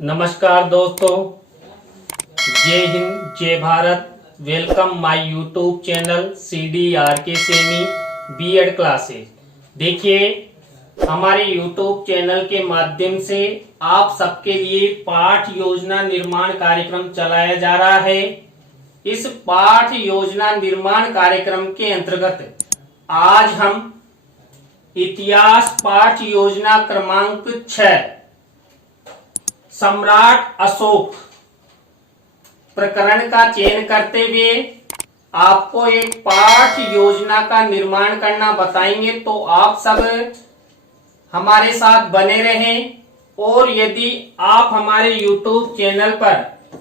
नमस्कार दोस्तों, Jai Hind, Jai Bharat. Welcome my YouTube channel CDRK semi BEd classes. देखिए, हमारे यूट्यूब चैनल के माध्यम से आप सबके लिए पाठ योजना निर्माण कार्यक्रम चलाया जा रहा है। इस पाठ योजना निर्माण कार्यक्रम के अंतर्गत आज हम इतिहास पाठ योजना क्रमांक 6 सम्राट अशोक प्रकरण का चयन करते हुए आपको एक पाठ योजना का निर्माण करना बताएंगे। तो आप सब हमारे साथ बने रहें, और यदि आप हमारे YouTube चैनल पर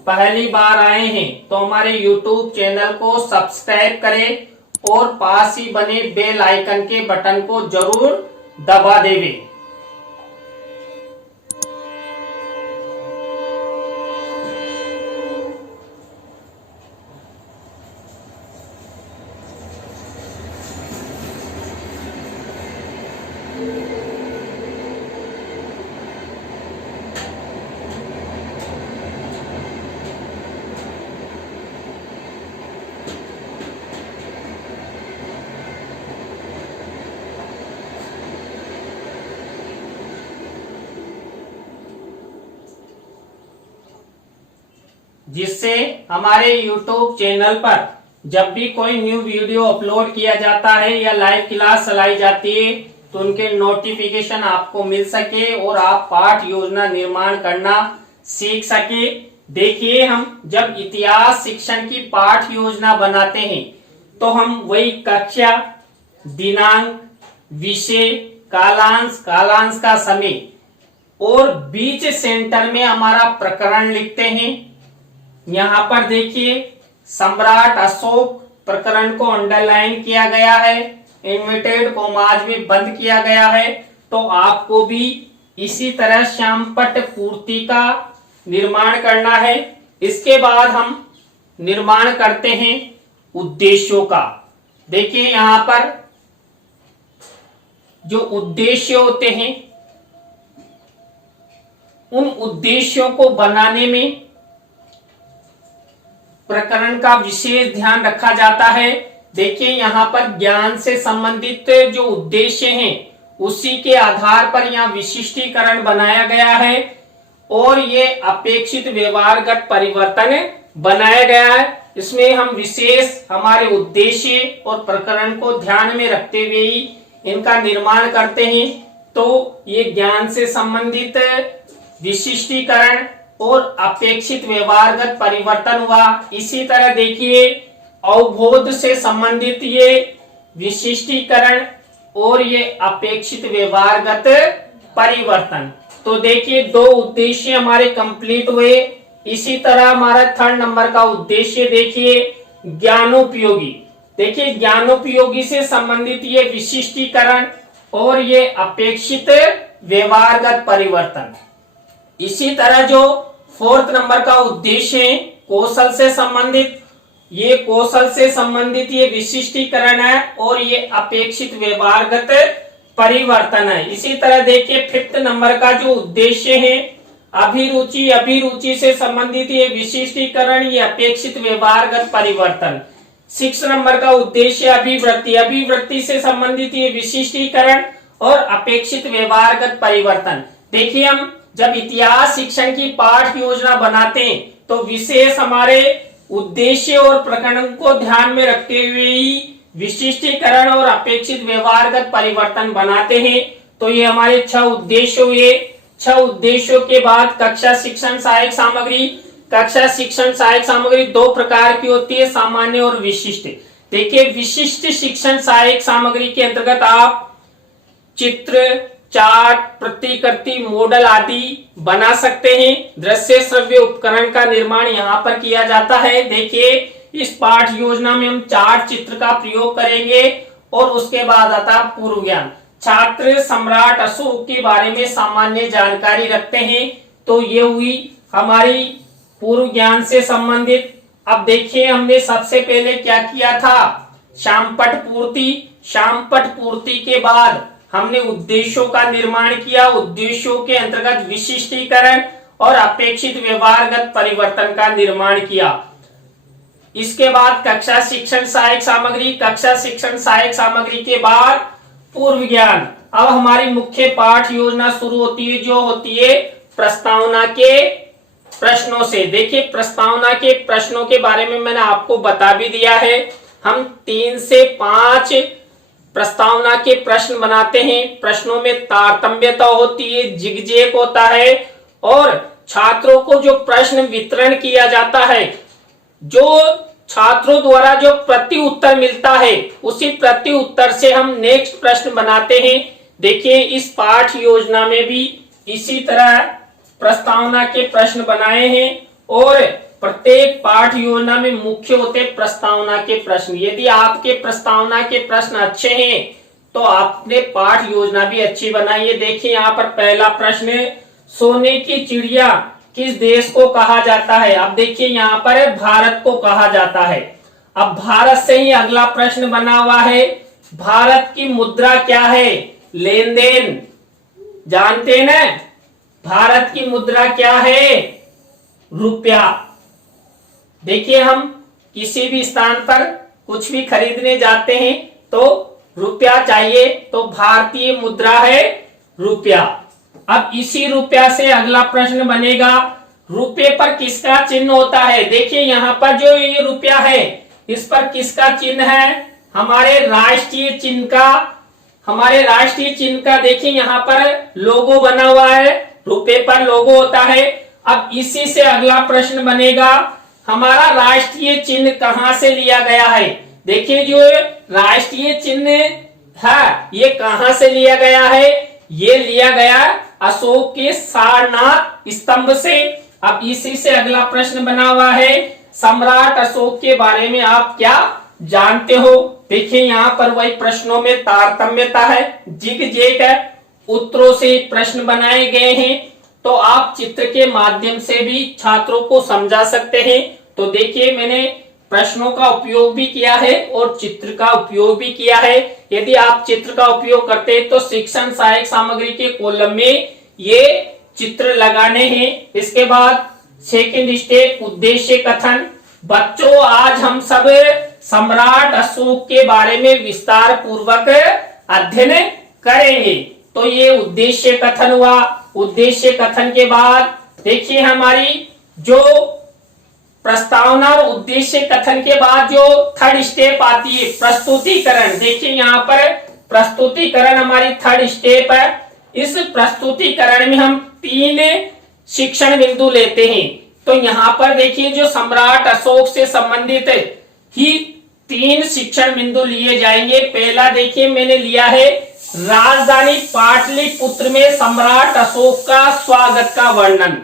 पहली बार आए हैं तो हमारे YouTube चैनल को सब्सक्राइब करें और पास ही बने बेल आइकन के बटन को जरूर दबा देवें। जिससे हमारे YouTube चैनल पर जब भी कोई न्यू वीडियो अपलोड किया जाता है या लाइव क्लास चलाई जाती है तो उनके नोटिफिकेशन आपको मिल सके और आप पाठ योजना निर्माण करना सीख सके। देखिए, हम जब इतिहास शिक्षण की पाठ योजना बनाते हैं तो हम वही कक्षा, दिनांक, विषय, कालांश, कालांश का समय और बीच सेंटर में हमारा प्रकरण लिखते हैं। यहाँ पर देखिए, सम्राट अशोक प्रकरण को अंडरलाइन किया गया है, इन्वर्टेड कॉमाज में बंद किया गया है। तो आपको भी इसी तरह श्यामपट्ट पूर्ति का निर्माण करना है। इसके बाद हम निर्माण करते हैं उद्देश्यों का। देखिए, यहाँ पर जो उद्देश्य होते हैं उन उद्देश्यों को बनाने में प्रकरण का विशेष ध्यान रखा जाता है। देखिए, यहाँ पर ज्ञान से संबंधित जो उद्देश्य हैं उसी के आधार पर यहाँ विशिष्टीकरण बनाया गया है और ये अपेक्षित व्यवहारगत परिवर्तन बनाया गया है। इसमें हम विशेष हमारे उद्देश्य और प्रकरण को ध्यान में रखते हुए ही इनका निर्माण करते हैं। तो ये ज्ञान से संबंधित विशिष्टीकरण और अपेक्षित व्यवहारगत परिवर्तन हुआ। इसी तरह देखिए, अवबोध से संबंधित ये विशिष्टीकरण और ये अपेक्षित व्यवहारगत परिवर्तन। तो देखिए, दो उद्देश्य हमारे कंप्लीट हुए। इसी तरह हमारा 3rd नंबर का उद्देश्य देखिए, ज्ञानोपयोगी। देखिए, ज्ञानोपयोगी से संबंधित ये विशिष्टीकरण और ये अपेक्षित व्यवहारगत परिवर्तन। इसी तरह जो 4th नंबर का उद्देश्य है, कौशल से संबंधित, ये कौशल से संबंधित ये विशिष्टीकरण है और ये अपेक्षित व्यवहारगत परिवर्तन है। इसी तरह देखिए, 5th नंबर का जो उद्देश्य है, अभिरुचि, अभिरुचि से संबंधित ये विशिष्टीकरण, ये अपेक्षित व्यवहारगत परिवर्तन। 6th नंबर का उद्देश्य अभिवृत्ति, अभिवृत्ति से संबंधित ये विशिष्टीकरण और अपेक्षित व्यवहारगत परिवर्तन। देखिए, हम जब इतिहास शिक्षण की पाठ योजना बनाते हैं तो विशेष हमारे उद्देश्य और प्रकरण को ध्यान में रखते हुए ही विशिष्टीकरण और अपेक्षित व्यवहारगत परिवर्तन बनाते हैं। तो ये हमारे 6 उद्देश्य हुए। 6 उद्देश्यों के बाद कक्षा शिक्षण सहायक सामग्री। कक्षा शिक्षण सहायक सामग्री 2 प्रकार की होती है, सामान्य और विशिष्ट। देखिए, विशिष्ट शिक्षण सहायक सामग्री के अंतर्गत आप चित्र, चार्ट, प्रतिकृति, मॉडल आदि बना सकते हैं। दृश्य श्रव्य उपकरण का निर्माण यहाँ पर किया जाता है। देखिए, इस पाठ योजना में हम चार्ट चित्र का प्रयोग करेंगे और उसके बाद आता पूर्व ज्ञान। छात्र सम्राट अशोक के बारे में सामान्य जानकारी रखते हैं। तो ये हुई हमारी पूर्व ज्ञान से संबंधित। अब देखिए, हमने सबसे पहले क्या किया था, श्यामपट्ट पूर्ति। श्यामपट्ट पूर्ति के बाद हमने उद्देश्यों का निर्माण किया। उद्देश्यों के अंतर्गत विशिष्टीकरण और अपेक्षित व्यवहारगत परिवर्तन का निर्माण किया। इसके बाद कक्षा शिक्षण सहायक सामग्री, कक्षा शिक्षण सहायक सामग्री के बाद पूर्व ज्ञान। अब हमारी मुख्य पाठ योजना शुरू होती है, जो होती है प्रस्तावना के प्रश्नों से। देखिए, प्रस्तावना के प्रश्नों के बारे में मैंने आपको बता भी दिया है। हम 3 से 5 प्रस्तावना के प्रश्न बनाते हैं। प्रश्नों में तारतम्यता होती है, जिगजैग होता है, और छात्रों को जो प्रश्न वितरण किया जाता है, जो छात्रों द्वारा जो प्रति उत्तर मिलता है, उसी प्रति उत्तर से हम नेक्स्ट प्रश्न बनाते हैं। देखिए, इस पाठ योजना में भी इसी तरह प्रस्तावना के प्रश्न बनाए हैं, और प्रत्येक पाठ योजना में मुख्य होते प्रस्तावना के प्रश्न। यदि आपके प्रस्तावना के प्रश्न अच्छे हैं तो आपने पाठ योजना भी अच्छी बनाई है। देखिए, यहाँ पर पहला प्रश्न है, सोने की चिड़िया किस देश को कहा जाता है? अब देखिए, यहाँ पर भारत को कहा जाता है। अब भारत से ही अगला प्रश्न बना हुआ है, भारत की मुद्रा क्या है? लेन देन जानते हैं ना, भारत की मुद्रा क्या है? रुपया। देखिए, हम किसी भी स्थान पर कुछ भी खरीदने जाते हैं तो रुपया चाहिए, तो भारतीय मुद्रा है रुपया। अब इसी रुपया से अगला प्रश्न बनेगा, रुपये पर किसका चिन्ह होता है? देखिए, यहाँ पर जो ये रुपया है, इस पर किसका चिन्ह है? हमारे राष्ट्रीय चिन्ह का। हमारे राष्ट्रीय चिन्ह का देखिए, यहाँ पर लोगो बना हुआ है, रुपये पर लोगो होता है। अब इसी से अगला प्रश्न बनेगा, हमारा राष्ट्रीय चिन्ह कहाँ से लिया गया है? देखिए, जो राष्ट्रीय चिन्ह है, ये कहाँ से लिया गया है? ये लिया गया अशोक के सारनाथ स्तंभ से। अब इसी से अगला प्रश्न बना हुआ है, सम्राट अशोक के बारे में आप क्या जानते हो? देखिए, यहाँ पर वही प्रश्नों में तारतम्यता है, जिगजैग है, उत्तरों से प्रश्न बनाए गए हैं, तो आप चित्र के माध्यम से भी छात्रों को समझा सकते हैं। तो देखिए, मैंने प्रश्नों का उपयोग भी किया है और चित्र का उपयोग भी किया है। यदि आप चित्र का उपयोग करते हैं तो शिक्षण सहायक सामग्री के कॉलम में ये चित्र लगाने हैं। इसके बाद सेकंड स्टेप, उद्देश्य कथन। बच्चों, आज हम सब सम्राट अशोक के बारे में विस्तार पूर्वक अध्ययन करेंगे। तो ये उद्देश्य कथन हुआ। उद्देश्य कथन के बाद देखिए, हमारी जो प्रस्तावना और उद्देश्य कथन के बाद जो थर्ड स्टेप आती है, प्रस्तुतिकरण। देखिए, यहाँ पर प्रस्तुतिकरण हमारी थर्ड स्टेप है। इस प्रस्तुतिकरण में हम 3 शिक्षण बिंदु लेते हैं। तो यहाँ पर देखिए, जो सम्राट अशोक से संबंधित ही 3 शिक्षण बिंदु लिए जाएंगे। पहला देखिए, मैंने लिया है राजधानी पाटलिपुत्र में सम्राट अशोक का स्वागत का वर्णन।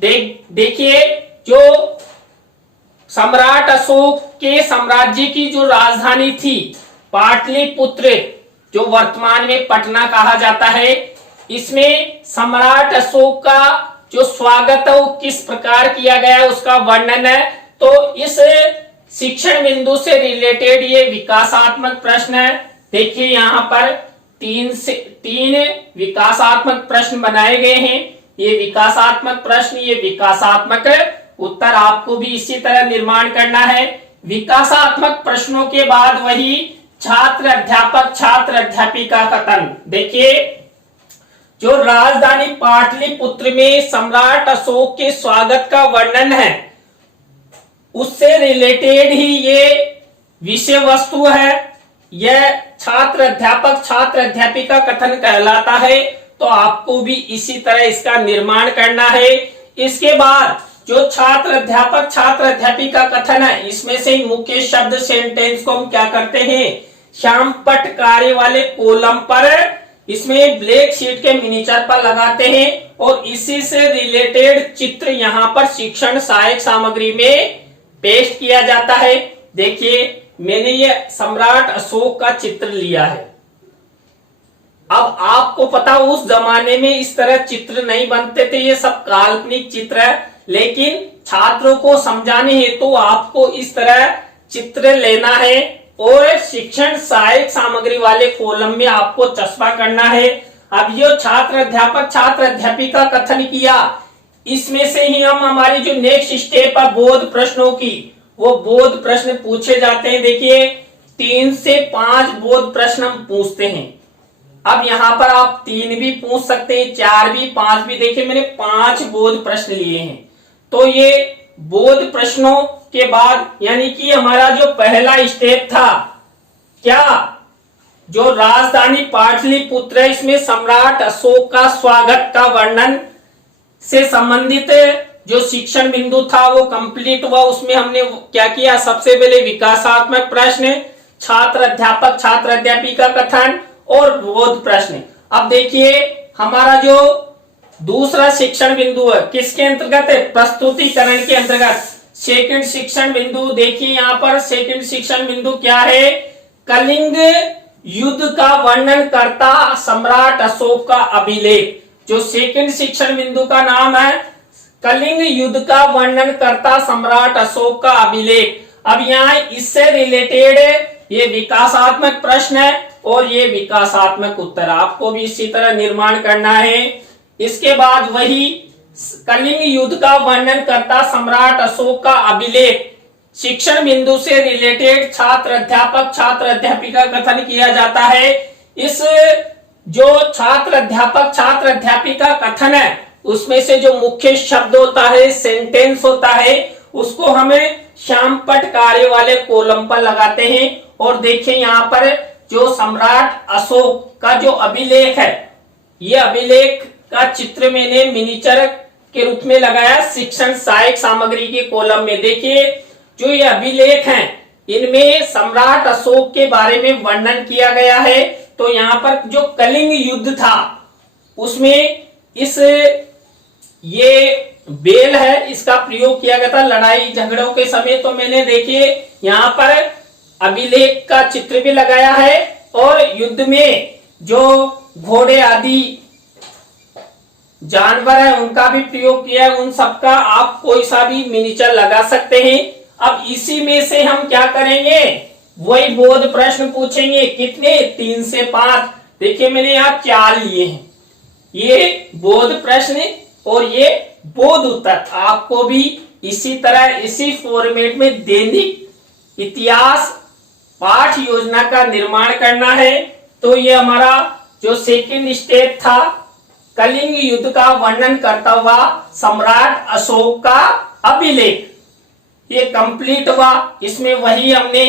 देखिए, जो सम्राट अशोक के साम्राज्य की जो राजधानी थी पाटलिपुत्र, जो वर्तमान में पटना कहा जाता है, इसमें सम्राट अशोक का जो स्वागत है वो किस प्रकार किया गया है उसका वर्णन है। तो इस शिक्षण बिंदु से रिलेटेड ये विकासात्मक प्रश्न है। देखिए, यहाँ पर 3 विकासात्मक प्रश्न बनाए गए हैं। ये विकासात्मक प्रश्न, ये विकासात्मक उत्तर आपको भी इसी तरह निर्माण करना है। विकासात्मक प्रश्नों के बाद वही छात्र अध्यापक, छात्र अध्यापिका कथन। देखिए, जो राजधानी पाटलिपुत्र में सम्राट अशोक के स्वागत का वर्णन है, उससे रिलेटेड ही ये विषय वस्तु है। यह छात्र अध्यापक, छात्र अध्यापिका कथन कहलाता है। तो आपको भी इसी तरह इसका निर्माण करना है। इसके बाद जो छात्र अध्यापक, छात्र अध्यापिका कथन है, इसमें से मुख्य शब्द सेंटेंस को हम क्या करते हैं, श्यामपट्ट कार्य वाले कॉलम पर, इसमें ब्लैक शीट के मिनीचर पर लगाते हैं और इसी से रिलेटेड चित्र यहाँ पर शिक्षण सहायक सामग्री में पेस्ट किया जाता है। देखिए, मैंने ये सम्राट अशोक का चित्र लिया है। अब आपको पता, उस जमाने में इस तरह चित्र नहीं बनते थे, ये सब काल्पनिक चित्र है। लेकिन छात्रों को समझाने हेतु तो आपको इस तरह चित्र लेना है और शिक्षण सहायक सामग्री वाले कॉलम में आपको चस्पा करना है। अब ये छात्र अध्यापक, छात्र अध्यापिका कथन किया, इसमें से ही हम हमारी जो नेक्स्ट स्टेप है बोध प्रश्नों की, वो बोध प्रश्न पूछे जाते हैं। देखिए 3 से 5 बोध प्रश्न हम पूछते हैं। अब यहाँ पर आप 3 भी पूछ सकते हैं, 4 भी, 5 भी। देखिए मैंने 5 बोध प्रश्न लिए हैं। तो ये बोध प्रश्नों के बाद यानी कि हमारा जो पहला स्टेप था, क्या जो राजधानी पाटलिपुत्र है, इसमें सम्राट अशोक का स्वागत का वर्णन से संबंधित जो शिक्षण बिंदु था वो कंप्लीट हुआ। उसमें हमने क्या किया, सबसे पहले विकासात्मक प्रश्न, छात्र अध्यापक छात्र अध्यापिका कथन और बोध प्रश्न। अब देखिए हमारा जो दूसरा शिक्षण बिंदु है किसके अंतर्गत है, प्रस्तुतिकरण के अंतर्गत। सेकंड शिक्षण बिंदु देखिए यहाँ पर सेकंड शिक्षण बिंदु क्या है, कलिंग युद्ध का वर्णन करता सम्राट अशोक का अभिलेख। जो सेकंड शिक्षण बिंदु का नाम है कलिंग युद्ध का वर्णन करता सम्राट अशोक का अभिलेख। अब यहाँ इससे रिलेटेड ये विकासात्मक प्रश्न है और ये विकासात्मक उत्तर आपको भी इसी तरह निर्माण करना है। इसके बाद वही कलिंग युद्ध का वर्णन करता सम्राट अशोक का अभिलेख शिक्षण बिंदु से रिलेटेड छात्र अध्यापक छात्र अध्यापिका कथन किया जाता है। इस जो छात्र अध्यापक छात्र अध्यापिका कथन है उसमें से जो मुख्य शब्द होता है, सेंटेंस होता है, उसको हमें श्यामपट्ट कार्य वाले कॉलम पर लगाते हैं। और देखिए यहाँ पर जो सम्राट अशोक का जो अभिलेख है, ये अभिलेख का चित्र मैंने मिनिएचर के रूप में लगाया शिक्षण सहायक सामग्री के कॉलम में। देखिए जो ये अभिलेख हैं इनमें सम्राट अशोक के बारे में वर्णन किया गया है। तो यहाँ पर जो कलिंग युद्ध था उसमें इस ये बेल है इसका प्रयोग किया गया था लड़ाई झगड़ों के समय। तो मैंने देखिए यहाँ पर अभिलेख का चित्र भी लगाया है और युद्ध में जो घोड़े आदि जानवर है उनका भी प्रयोग किया है। उन सबका आप कोई सा भी मिनिएचर लगा सकते हैं। अब इसी में से हम क्या करेंगे, वही बोध प्रश्न पूछेंगे। कितने, 3 से 5। देखिए मैंने यहाँ 4 लिए हैं, ये बोध प्रश्न और ये बोध उत्तर। आपको भी इसी तरह इसी फॉर्मेट में दैनिक इतिहास पाठ योजना का निर्माण करना है। तो ये हमारा जो सेकंड स्टेप था कलिंग युद्ध का वर्णन करता हुआ सम्राट अशोक का अभिलेख, ये कंप्लीट हुआ। इसमें वही हमने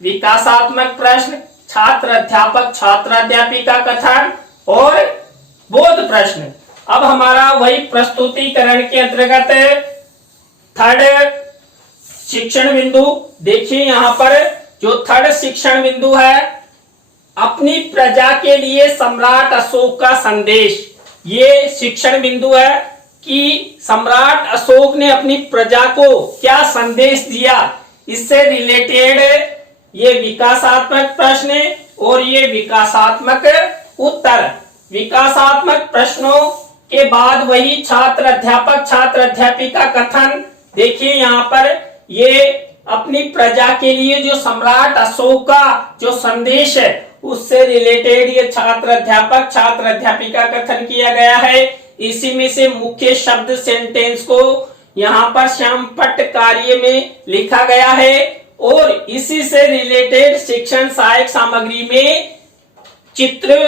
विकासात्मक प्रश्न, छात्र अध्यापक छात्र अध्यापिका कथन और बोध प्रश्न। अब हमारा वही प्रस्तुतिकरण के अंतर्गत थर्ड शिक्षण बिंदु। देखिए यहाँ पर जो थर्ड शिक्षण बिंदु है, अपनी प्रजा के लिए सम्राट अशोक का संदेश। ये शिक्षण बिंदु है कि सम्राट अशोक ने अपनी प्रजा को क्या संदेश दिया। इससे रिलेटेड ये विकासात्मक प्रश्न और ये विकासात्मक उत्तर। विकासात्मक प्रश्नों के बाद वही छात्र अध्यापक छात्र अध्यापिका कथन। देखिए यहाँ पर ये अपनी प्रजा के लिए जो सम्राट अशोक का जो संदेश है उससे रिलेटेड ये छात्र अध्यापक छात्र अध्यापिका कथन किया गया है। इसी में से मुख्य शब्द सेंटेंस को यहाँ पर श्यामपट्ट कार्य में लिखा गया है और इसी से रिलेटेड शिक्षण सहायक सामग्री में चित्र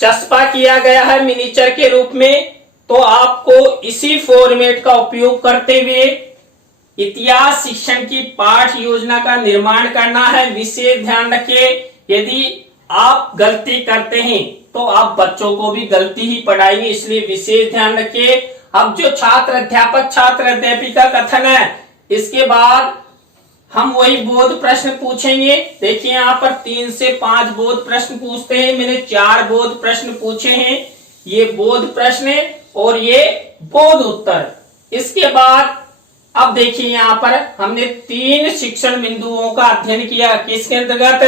चस्पा किया गया है मिनिएचर के रूप में। तो आपको इसी फॉर्मेट का उपयोग करते हुए इतिहास शिक्षण की पाठ योजना का निर्माण करना है। विशेष ध्यान रखिए, यदि आप गलती करते हैं तो आप बच्चों को भी गलती ही पढ़ाएंगे, इसलिए विशेष ध्यान रखिए। अब जो छात्र अध्यापक छात्र अध्यापिका कथन है, इसके बाद हम वही बोध प्रश्न पूछेंगे। देखिए यहाँ पर 3 से 5 बोध प्रश्न पूछते हैं। मैंने 4 बोध प्रश्न पूछे हैं, ये बोध प्रश्न और ये बोध उत्तर। इसके बाद अब देखिए यहाँ पर हमने 3 शिक्षण बिंदुओं का अध्ययन किया। किसके अंतर्गत,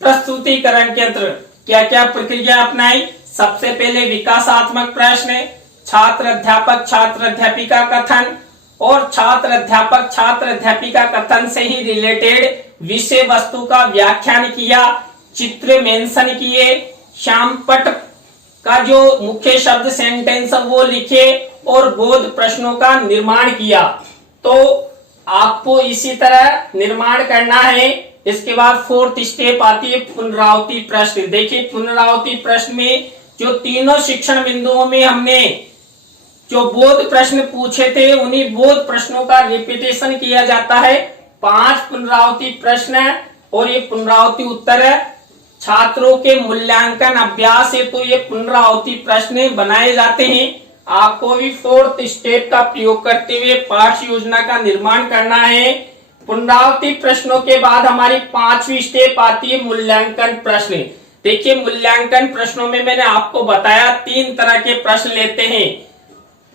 प्रस्तुतिकरण के अंतर्गत। क्या क्या प्रक्रिया अपनाई, सबसे पहले विकासात्मक प्रश्न, छात्र अध्यापक छात्र अध्यापिका कथन और छात्र अध्यापक छात्र अध्यापिका कथन से ही रिलेटेड विषय वस्तु का व्याख्यान किया, चित्र मेंशन किए, श्यामपट्ट का जो मुख्य शब्द सेंटेंस वो लिखे और बोध प्रश्नों का निर्माण किया। तो आपको इसी तरह निर्माण करना है। इसके बाद फोर्थ स्टेप आती है पुनरावृत्ति प्रश्न। देखिए पुनरावृत्ति प्रश्न में जो तीनों शिक्षण बिंदुओं में हमने जो बोध प्रश्न पूछे थे उन्हीं बोध प्रश्नों का रिपीटेशन किया जाता है। 5 पुनरावृत्ति प्रश्न है और ये पुनरावृत्ति उत्तर है। छात्रों के मूल्यांकन अभ्यास से तो ये पुनरावृत्ति प्रश्न बनाए जाते हैं। आपको भी फोर्थ स्टेप का प्रयोग करते हुए पाठ्य योजना का निर्माण करना है। पुनरावृत्ति प्रश्नों के बाद हमारी 5वीं स्टेप आती है मूल्यांकन प्रश्न। देखिए मूल्यांकन प्रश्नों में मैंने आपको बताया 3 तरह के प्रश्न लेते हैं।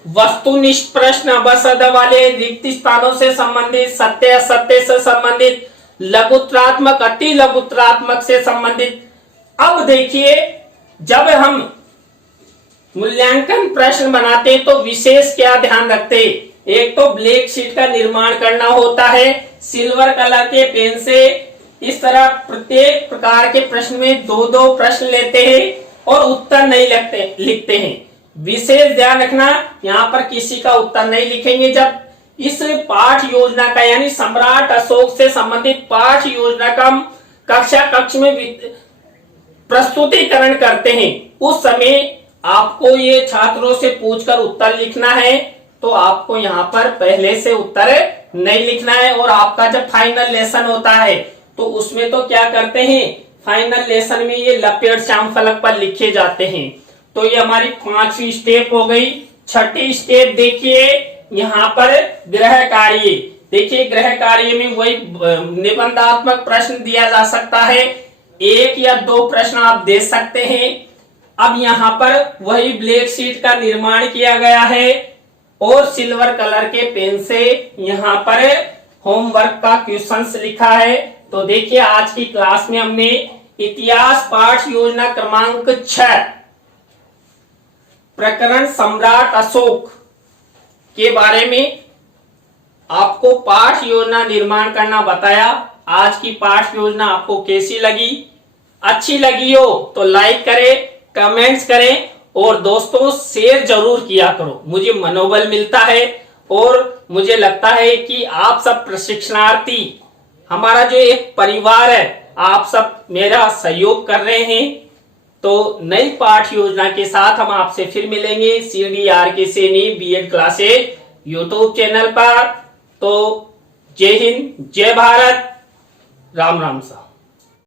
वस्तुनिष्ठ प्रश्न, अवसद वाले, रिक्त स्थानों से संबंधित, सत्य असत्य से संबंधित, लघुत्तरात्मक, अति लघुत्तरात्मक से संबंधित। अब देखिए जब हम मूल्यांकन प्रश्न बनाते तो विशेष क्या ध्यान रखते। एक तो ब्लैक शीट का निर्माण करना होता है, सिल्वर कलर के पेन से इस तरह प्रत्येक प्रकार के प्रश्न में 2-2 प्रश्न लेते हैं और उत्तर नहीं लिखते हैं। विशेष ध्यान रखना यहाँ पर किसी का उत्तर नहीं लिखेंगे। जब इस पाठ योजना का यानी सम्राट अशोक से संबंधित पाठ योजना का कक्षा कक्ष में प्रस्तुतिकरण करते हैं उस समय आपको ये छात्रों से पूछकर उत्तर लिखना है। तो आपको यहाँ पर पहले से उत्तर नहीं लिखना है। और आपका जब फाइनल लेसन होता है तो उसमें तो क्या करते हैं, फाइनल लेसन में ये लपेट श्याम फलक पर लिखे जाते हैं। तो ये हमारी 5वीं स्टेप हो गई। 6ठी स्टेप देखिए यहाँ पर गृह कार्य। देखिए गृह कार्य में वही निबंधात्मक प्रश्न दिया जा सकता है, 1 या 2 प्रश्न आप दे सकते हैं। अब यहाँ पर वही ब्लैक शीट का निर्माण किया गया है और सिल्वर कलर के पेन से यहाँ पर होमवर्क का क्वेश्चंस लिखा है। तो देखिए आज की क्लास में हमने इतिहास पाठ योजना क्रमांक 6 प्रकरण सम्राट अशोक के बारे में आपको पाठ योजना निर्माण करना बताया। आज की पाठ योजना आपको कैसी लगी? अच्छी लगी हो तो लाइक करें, कमेंट्स करें और दोस्तों शेयर जरूर किया करो। मुझे मनोबल मिलता है और मुझे लगता है कि आप सब प्रशिक्षणार्थी, हमारा जो एक परिवार है, आप सब मेरा सहयोग कर रहे हैं। तो नई पाठ योजना के साथ हम आपसे फिर मिलेंगे CDRK Saini BEd classes YouTube channel पर। तो जय हिंद, जय भारत, राम राम साहब।